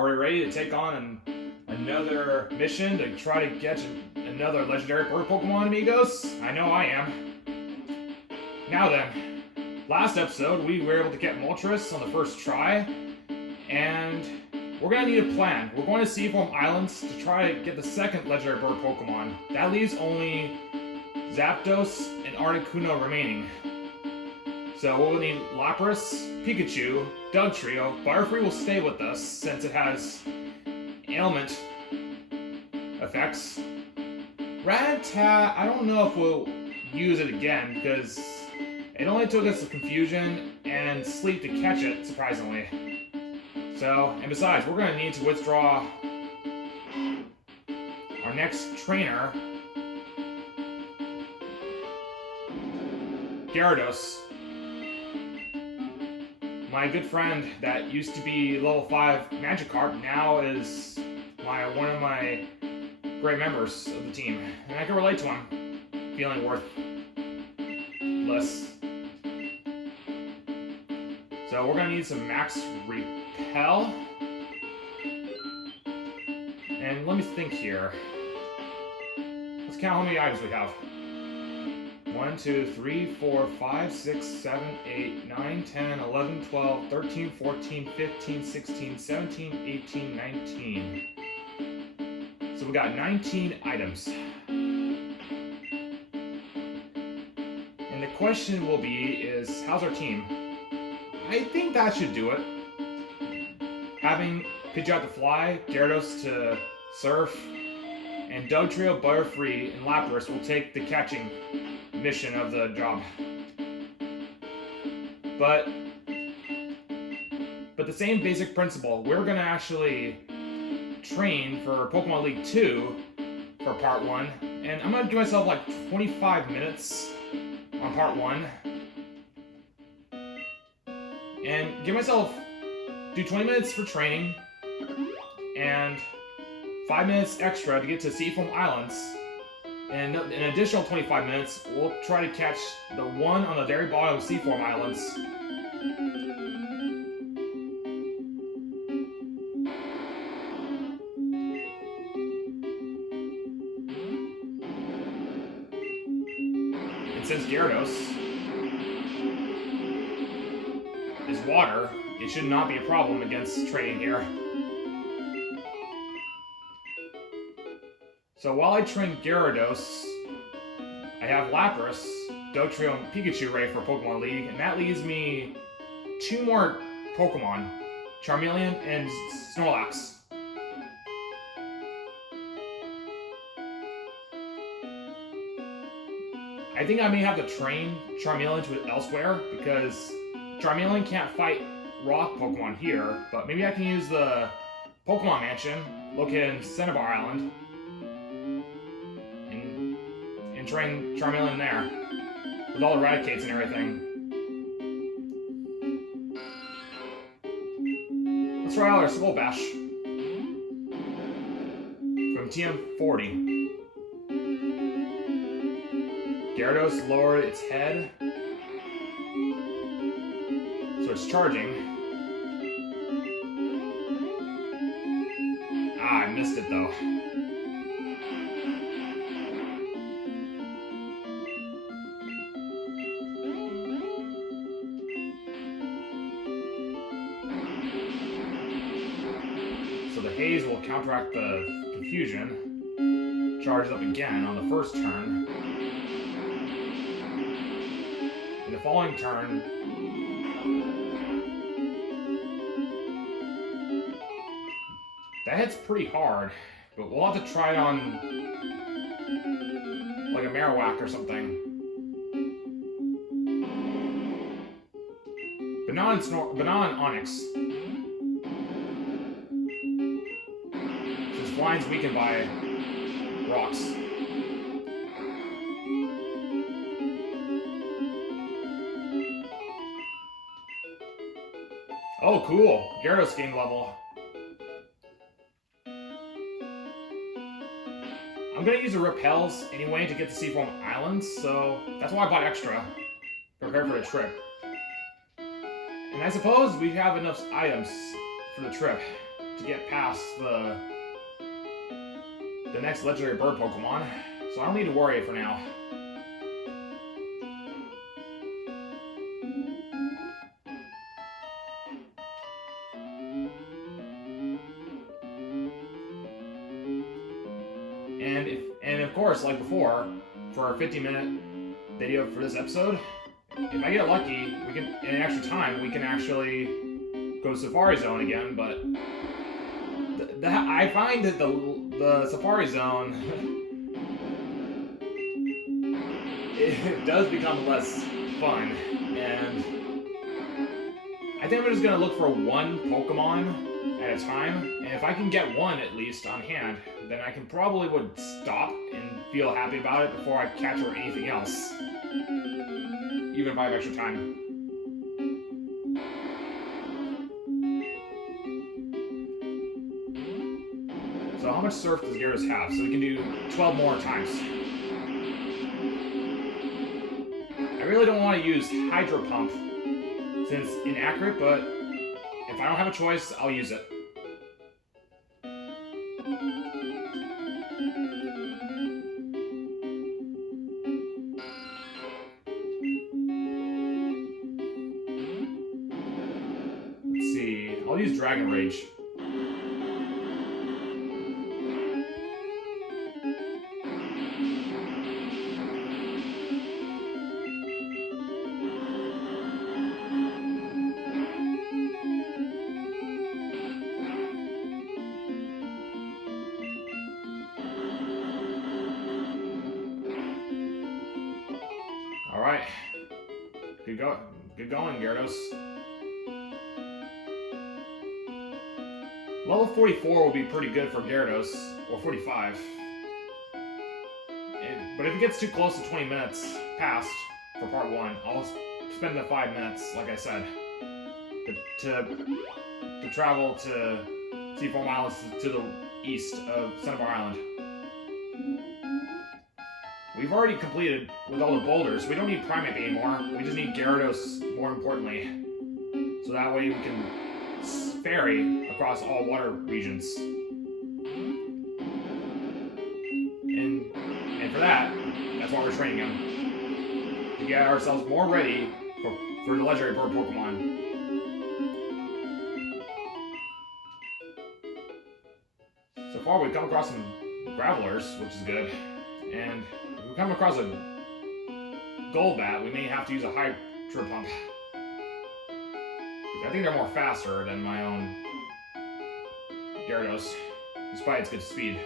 Are we ready to take on another mission to try to catch another legendary bird Pokemon, amigos? I know I am. Now then, last episode we were able to get Moltres on the first try, and we're going to need a plan. We're going to Seafoam Islands to try to get the second legendary bird Pokemon. That leaves only Zapdos and Articuno remaining. So we'll need Lapras, Pikachu, Dugtrio. Butterfree will stay with us since it has ailment effects. Rattata, I don't know if we'll use it again because it only took us Confusion and Sleep to catch it, surprisingly. So, and besides, we're going to need to withdraw our next trainer, Gyarados. My good friend that used to be level 5 Magikarp now is one of my great members of the team. And I can relate to him, feeling worthless. So we're going to need some max repel. And let me think here. Let's count how many items we have. 1, 2, 3, 4, 5, 6, 7, 8, 9, 10, 11, 12, 13, 14, 15, 16, 17, 18, 19. So we got 19 items. And the question will be how's our team? I think that should do it. Having Pidgeot to fly, Gyarados to surf, and Dugtrio, Butterfree, and Lapras will take the catching mission of the job. But the same basic principle, we're gonna actually train for Pokemon League 2 for part 1, and I'm gonna give myself like 25 minutes on part 1, and give myself, do 20 minutes for training, and 5 minutes extra to get to Seafoam Islands. And an additional 25 minutes, we'll try to catch the one on the very bottom of Seafoam Islands. And since Gyarados is water, it should not be a problem against training here. So while I train Gyarados, I have Lapras, Dugtrio, and Pikachu ready for Pokemon League, and that leaves me 2 more Pokemon, Charmeleon and Snorlax. I think I may have to train Charmeleon to it elsewhere, because Charmeleon can't fight rock Pokemon here, but maybe I can use the Pokemon Mansion located in Cinnabar Island and train Charmeleon there with all the Raticates and everything. Let's try out our Skull Bash from TM40. Gyarados lowered its head, so it's charging. Ah, I missed it though. So the haze will counteract the confusion. Charges up again on the first turn. In the following turn, that hits pretty hard, but we'll have to try it on like a Marowak or something. But not in Onix. Since Flying's weakened by rocks. Oh, cool. Gyarados gained level. I'm gonna use the repels anyway to get to Seafoam Islands, so that's why I bought extra. Prepare for the trip. And I suppose we have enough items for the trip to get past the next legendary bird Pokemon, so I don't need to worry for now. And of course, like before, for our 50-minute video for this episode, if I get lucky, we can, in extra time, we can actually go to Safari Zone again, but I find that the Safari Zone it does become less fun, and I think I'm just gonna look for one Pokemon at a time, and if I can get one at least on hand, then I can probably would stop and feel happy about it before I catch or anything else, even if I have extra time. So how much Surf does Gyarados have? So we can do 12 more times. I really don't want to use Hydro Pump since it's inaccurate, but if I don't have a choice, I'll use it. Let's see, I'll use Dragon Rage. Alright. Good going, Gyarados. Level 44 will be pretty good for Gyarados, or 45. But if it gets too close to 20 minutes past for part 1, I'll spend the 5 minutes, like I said, to travel to C4 miles to the east of Centaur Island. We've already completed with all the boulders. We don't need Primate anymore. We just need Gyarados, more importantly. So that way we can ferry across all water regions. And for that's why we're training him. To get ourselves more ready for the legendary bird Pokemon. So far we've come across some Gravelers, which is good. And if we come across a Golbat, we may have to use a Hydro Pump. I think they're more faster than my own Gyarados, despite its good speed.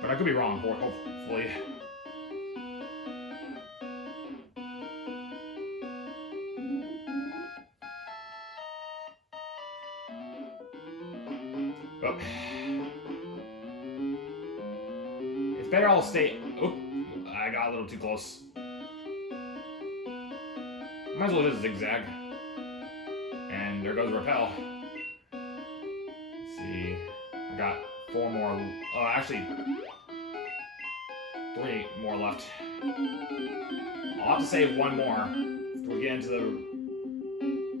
But I could be wrong, hopefully. But it's better I'll stay. Oop, I got a little too close. Might as well just zigzag. And there goes Repel. Let's see. I got 4 more. Oh, actually, 3 more left. I'll have to save 1 more before we get into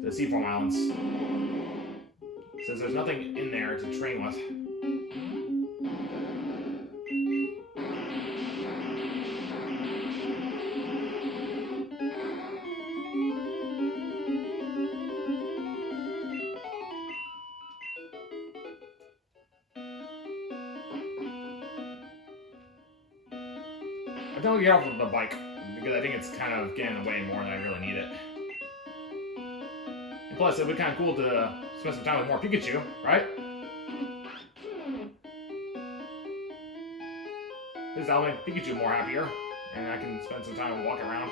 the Seaform Islands. Since there's nothing in there to train with. I don't get off of the bike because I think it's kind of getting away more than I really need it. And plus, it would be kind of cool to spend some time with more Pikachu, right? This will make Pikachu more happier, and I can spend some time walking around.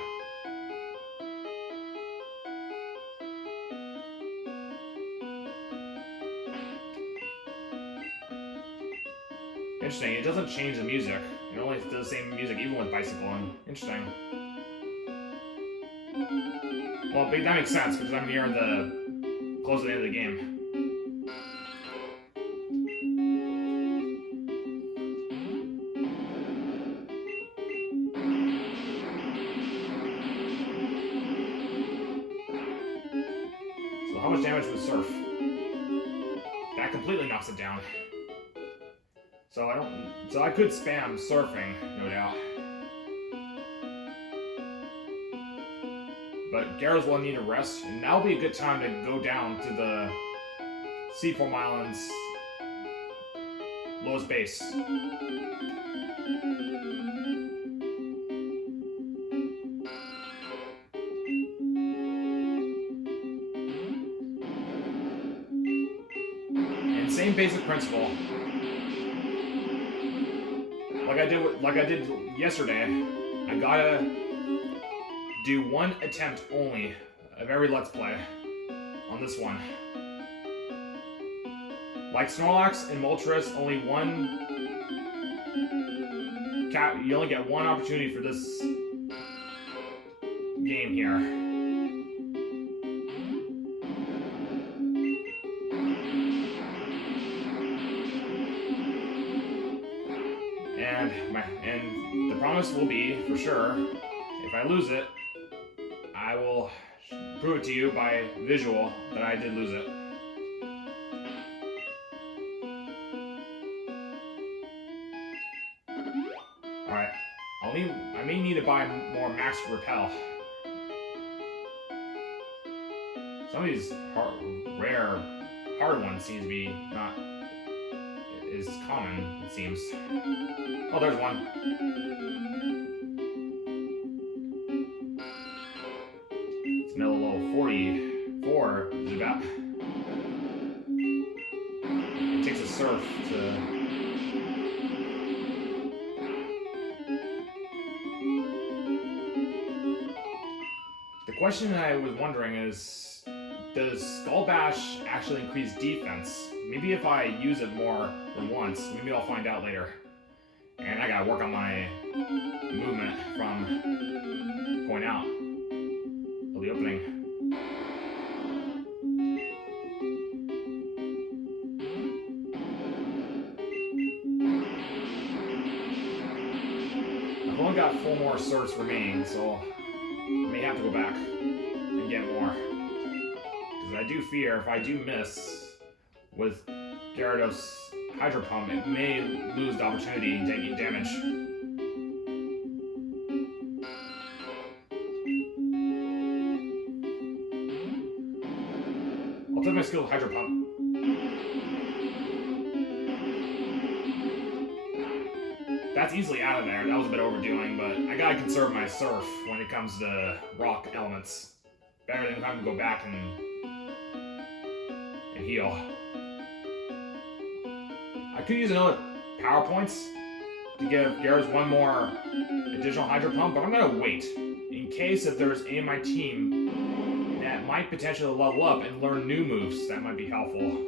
Interesting, it doesn't change the music. It only does the same music even with bicycling. Interesting. Well, that makes sense because I'm near close to the end of the game. So how much damage with Surf? That completely knocks it down. So I could spam surfing, no doubt. But Gyarados will need a rest, and that'll be a good time to go down to the Seafoam Island's lowest base. And same basic principle. Like I did yesterday, I gotta do one attempt only of every Let's Play on this one. Like Snorlax and Moltres, only one you only get one opportunity for this game here. And the promise will be, for sure, if I lose it, I will prove it to you by visual that I did lose it. Alright, I may need to buy more max repel. Some of these rare, hard ones seem to be not as common, it seems. Oh, there's one. It's another level 44 is about. It takes a surf to... The question I was wondering is, does Skull Bash actually increase defense? Maybe if I use it more than once, maybe I'll find out later. And I gotta work on my movement from going out of the opening. I've only got 4 more surfs remaining, so I may have to go back and get more. Because I do fear if I do miss with Gyarados Hydro Pump, it may lose the opportunity to take damage. I'll take my skill with Hydro Pump. That's easily out of there. That was a bit overdoing, but I gotta conserve my surf when it comes to rock elements. Better than having to go back and heal. I could use another power points to give Gyarados one more additional Hydro Pump, but I'm gonna wait in case if there's any of my team that might potentially level up and learn new moves that might be helpful.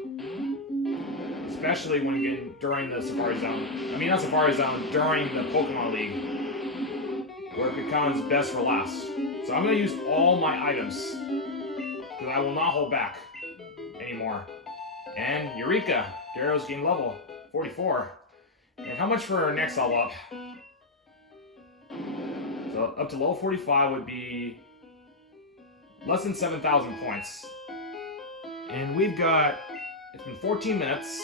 Especially when getting during the Safari Zone. I mean, not Safari Zone, during the Pokemon League, where it becomes best for last. So I'm gonna use all my items, because I will not hold back anymore. And Eureka! Gyarados gained level 44. And how much for our next level up? So up to level 45 would be less than 7,000 points. And we've got, it's been 14 minutes,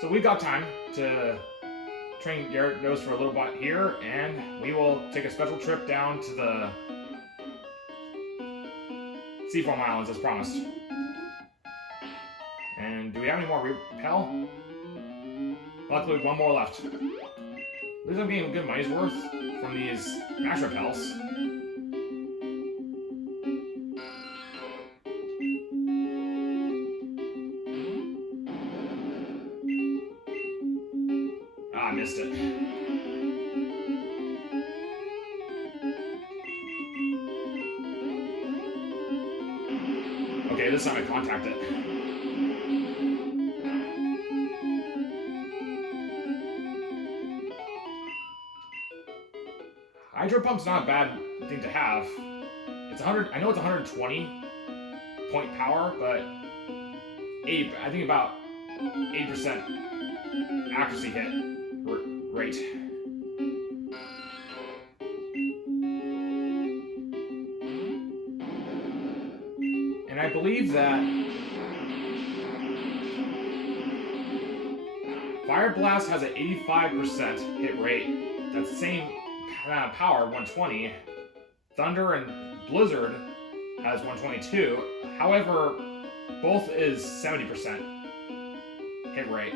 so we've got time to train Gyarados for a little bit here, and we will take a special trip down to the Seafoam Islands as promised. And do we have any more repel? Luckily, one more left. At least I'm getting a good money's worth from these max repels. Ah, I missed it. Okay, this time I contact it. Hydro Pump's not a bad thing to have. It's 100. I know it's 120 point power, but I think about 8% accuracy hit rate. And I believe that Fire Blast has an 85% hit rate. That's the same power, 120. Thunder and Blizzard has 122. However, both is 70% hit rate.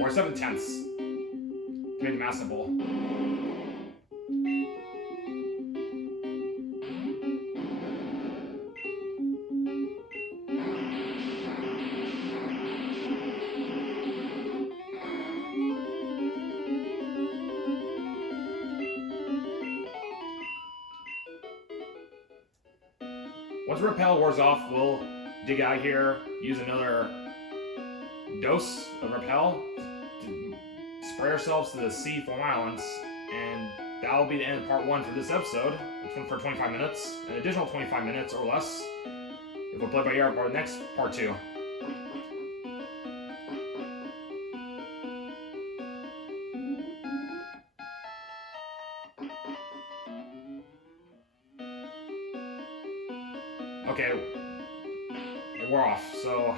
Or 7/10 to make the math simple. Once Repel wears off, we'll dig out here, use another dose of Repel to spray ourselves to the sea Foam Islands, and that'll be the end of part 1 for this episode, which went for 25 minutes, an additional 25 minutes or less if we'll play by ear for the next part 2. Okay, we're off, so...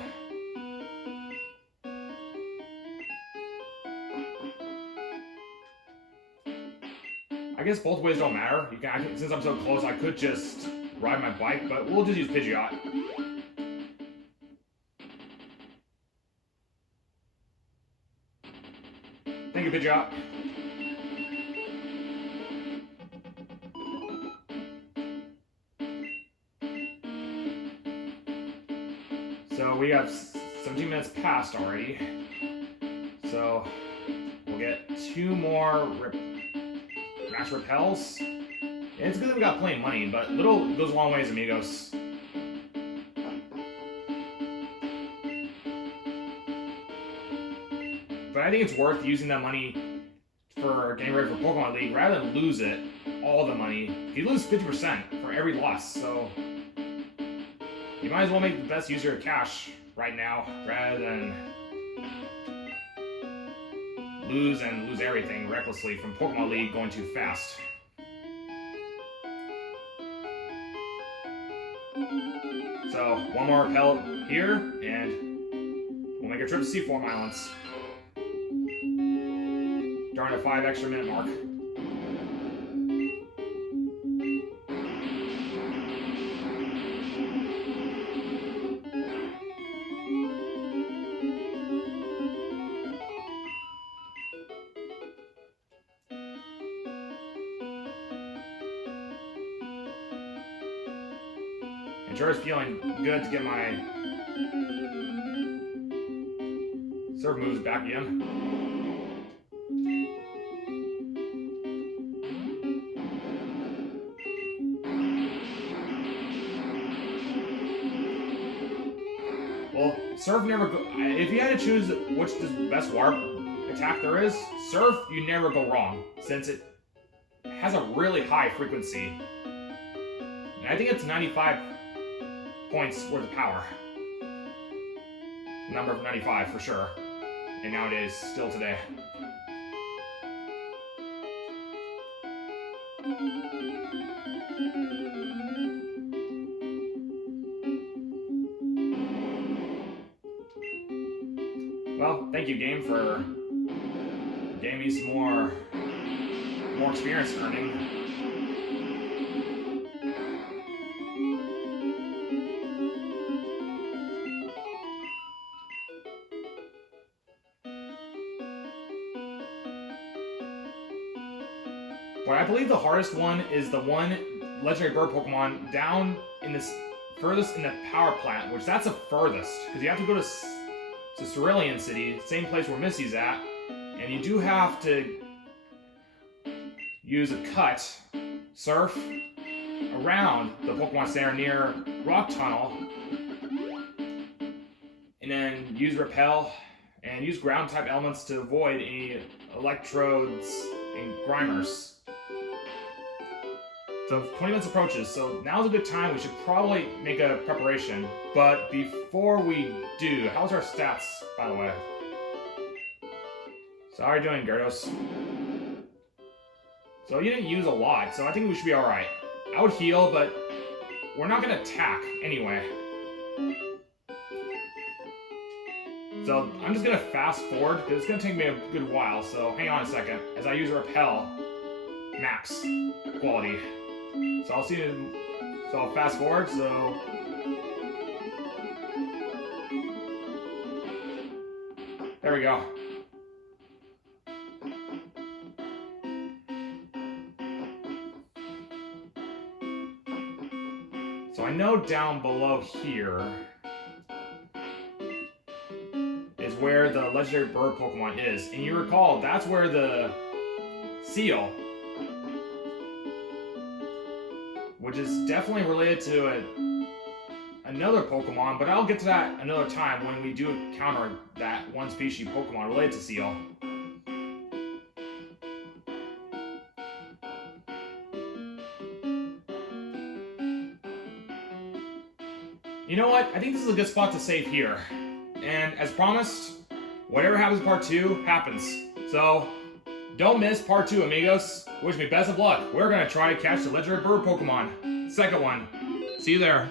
I guess both ways don't matter. Since I'm so close, I could just ride my bike, but we'll just use Pidgeot. Thank you, Pidgeot. So we have 17 minutes passed already. So we'll get 2 more max repels. And it's good that we got plenty of money, but little goes a long ways, amigos. But I think it's worth using that money for getting ready for Pokemon League rather than lose it, all the money. You lose 50% for every loss, so you might as well make the best use of your cash right now rather than lose everything recklessly from Pokemon League going too fast. So, 1 more repel here, and we'll make a trip to Sea Foam Islands during a 5 extra minute mark. And sure is feeling good to get my serve moves back again. Well, Surf never go. If you had to choose which the best water attack there is, Surf, you never go wrong, since it has a really high frequency. And I think it's 95 points worth of power. Number of 95 for sure. And nowadays, still today. Well, thank you, game, for giving me some more experience earning. But I believe the hardest one is the one legendary bird Pokemon down in this furthest in the power plant, which that's the furthest, because you have to go to Cerulean City, same place where Missy's at, and you do have to use a cut, surf around the Pokemon Center near Rock Tunnel, and then use Repel and use ground type elements to avoid any Electrodes and Grimers. So 20 minutes approaches, so now's a good time. We should probably make a preparation. But before we do, how's our stats, by the way? So how are you doing, Gyarados? So you didn't use a lot, so I think we should be alright. I would heal, but we're not going to attack anyway. So I'm just gonna fast forward because it's gonna take me a good while. So hang on a second as I use Repel max quality. So I'll see you. So I'll fast forward. So there we go. So I know down below here is where the legendary bird Pokemon is. And you recall, that's where the seal, which is definitely related to another Pokemon, but I'll get to that another time when we do encounter that one species Pokemon related to seal. You know what? I think this is a good spot to save here. And as promised, whatever happens in part 2 happens. So, don't miss part 2, amigos. Wish me best of luck. We're gonna try to catch the legendary bird Pokemon. Second one. See you there.